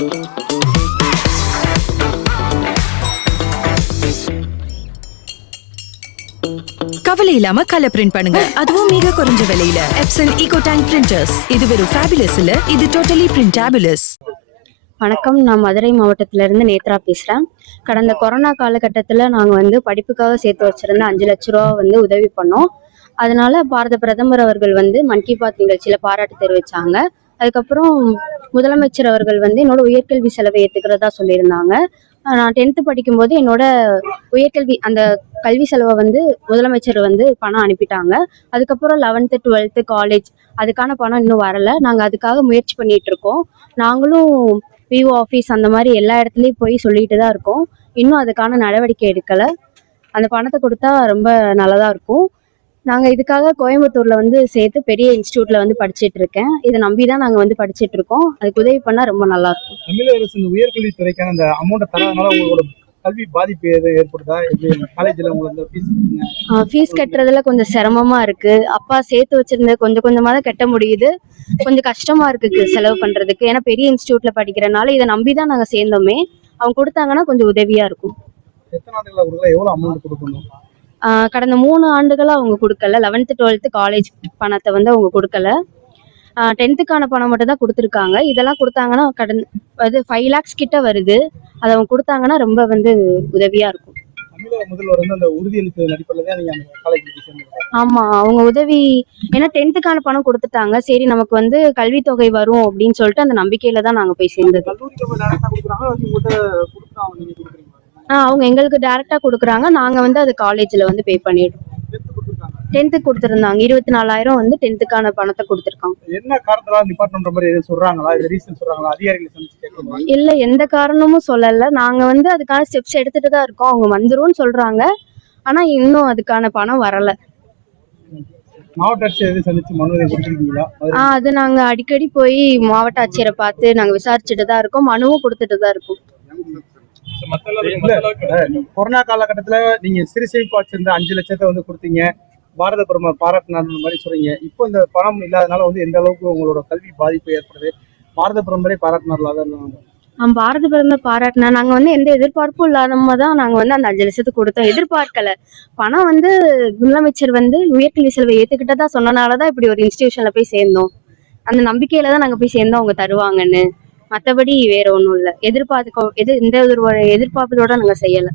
கவலை இல்லாம colour print பண்ணுங்க, அதுவும் மிக குறைஞ்ச விலையில. Epson eco tank printers. இது வெறும் ஃபேபுலஸ் இல்ல, இது டோட்டலி பிரிண்டபிளஸ். வணக்கம், நான் மதுரை மாவட்டத்திலிருந்து நேத்ரா பேசுகிறேன். கடந்த கொரோனா காலகட்டத்தில் நாங்கள் படிப்புக்காக சேர்த்து வச்சுருந்த 5 லட்ச ரூபா உதவி பண்ணோம். அதனால பாரத பிரதமர் அவர்கள் மன் கி பாத் நிகழ்ச்சியில் பாராட்டு தெரிவித்தாங்க. அதுக்கப்புறம் முதலமைச்சர் அவர்கள் என்னோட உயர்கல்வி செலவை ஏற்றுக்கிறதா சொல்லியிருந்தாங்க. நான் 10th படிக்கும்போது என்னோட உயர்கல்வி அந்த கல்வி செலவை முதலமைச்சர் பணம் அனுப்பிட்டாங்க. அதுக்கப்புறம் 11th 12th காலேஜ் அதுக்கான பணம் இன்னும் வரலை. நாங்கள் அதுக்காக முயற்சி பண்ணிட்டு இருக்கோம். நாங்களும் விஓ ஆஃபீஸ் அந்த மாதிரி எல்லா இடத்துலையும் போய் சொல்லிட்டு தான் இருக்கோம். இன்னும் அதுக்கான நடவடிக்கை எடுக்கலை. அந்த பணத்தை கொடுத்தா ரொம்ப நல்லதாக இருக்கும். நாங்கள் இதுக்காக கோயம்புத்தூரில் சேர்த்து பெரிய இன்ஸ்டியூட்டில் படிச்சுட்டு இருக்கேன். இதை நம்பி தான் நாங்கள் படிச்சுட்டு இருக்கோம். அதுக்கு உதவி பண்ணால் ரொம்ப நல்லாயிருக்கும். தமிழக அரசு இந்த உயர்கல்வித்துறைக்கான அந்த அமௌண்ட்டை தரதுனால உங்களோட கல்வி பாதிப்பு எதுவும் ஏற்படுதா? காலேஜில் உங்களுக்கு ஃபீஸ் கட்டுறதுல கொஞ்சம் சிரமமாக இருக்குது. அப்பா சேர்த்து வச்சிருந்த கொஞ்சம் கொஞ்சமாக தான் கட்ட முடியுது. கொஞ்சம் கஷ்டமாக இருக்குது செலவு பண்ணுறதுக்கு. ஏன்னா பெரிய இன்ஸ்டியூட்டில் படிக்கிறனால இதை நம்பி தான் நாங்கள் சேர்ந்தோமே. அவங்க கொடுத்தாங்கன்னா கொஞ்சம் உதவியாக இருக்கும். எத்தனை ஆண்டுகளை கொடுக்கல, எவ்வளோ அமௌண்ட் கொடுக்கணும்? கடந்த 3 ஆண்டுகளாக அவங்க கொடுக்கல. 11th 12th காலேஜ் பணத்தை அவங்க கொடுக்கல. 10th பணம் மட்டும் தான் கொடுத்துருக்காங்க. இதெல்லாம் கொடுத்தாங்கன்னா அது 5 lakhs கிட்ட வருது. அதை அவங்க கொடுத்தாங்கன்னா ரொம்ப உதவியாக இருக்கும். தமிழக முதல்வர் அந்த உறுதியளித்ததன் அடிப்படையில் தான் நீங்கள் அந்த காலேஜுக்கு சேர்ந்தீங்க. ஆமாம், அவங்க உதவி ஏன்னா 10th பணம் கொடுத்துட்டாங்க. சரி நமக்கு கல்வித்தொகை வரும் அப்படின்னு சொல்லிட்டு அந்த நம்பிக்கையில தான் நாங்கள் போய் சேர்ந்தது. அவங்க எங்களுக்கு டைரக்டா கொடுக்குறாங்க. நாங்க அது காலேஜ்ல பே பண்ணிடுறோம். 10th கொடுத்துருந்தாங்க. 24,000 10th பணத்தை கொடுத்துருக்காங்க. என்ன காரணத்தால டிபார்ட்மெண்ட் மாதிரி எதுவும் சொல்றாங்களா? இது ரீசன் சொல்றாங்களா? அதிகாரிகளை சந்திச்சு கேட்கணும். இல்ல, எந்த காரணமும் சொல்லல. நாங்க அதுக்கான ஸ்டெப்ஸ் எடுத்துட்டு தான் இருக்கோம். அவங்க வந்துரும்னு சொல்றாங்க. ஆனா இன்னும் அதுக்கான பணம் வரல. மாவட்ட ஆட்சியர் எதுவும் சந்திச்சு மனு கொடுத்துருக்கீங்களா? அது நாங்க அடிக்கடி போய் மாவட்ட ஆட்சியரை பார்த்து நாங்க விசாரிச்சுட்டு தான் இருக்கோம். மனுவும் கொடுத்துட்டு தான் இருக்கோம். கொரோனா காலகட்டத்துல நீங்க சிறு சேமிப்பு வச்சிருந்த 5 லட்சத்தை கொடுத்தீங்க. பாரத பிரதமர் பாராட்டினார் மாதிரி சொல்றீங்க. இப்போ இந்த பணம் இல்லாதனால எந்த அளவுக்கு உங்களோட கல்வி பாதிப்பு ஏற்படுது? பாரத பிரதமரே பாராட்டினார்ல? அதான் பாரத பிரதமர் பாராட்டினா. நாங்க எந்த எதிர்பார்ப்பும் இல்லாதமா தான் நாங்க அந்த 5 லட்சத்துக்கு கொடுத்தோம். எதிர்பார்க்கல. பணம் முதலமைச்சர் உயர்கல்வி செலவை ஏத்துக்கிட்டதா சொன்னனாலதான் இப்படி ஒரு இன்ஸ்டிடியூஷன்ல போய் சேர்ந்தோம். அந்த நம்பிக்கையில தான் நாங்க போய் சேர்ந்தோம் அவங்க தருவாங்கன்னு. மற்றபடி வேற ஒன்றும் இல்லை. எந்த ஒரு எதிர்பார்ப்பதோட நாங்கள் செய்யலை.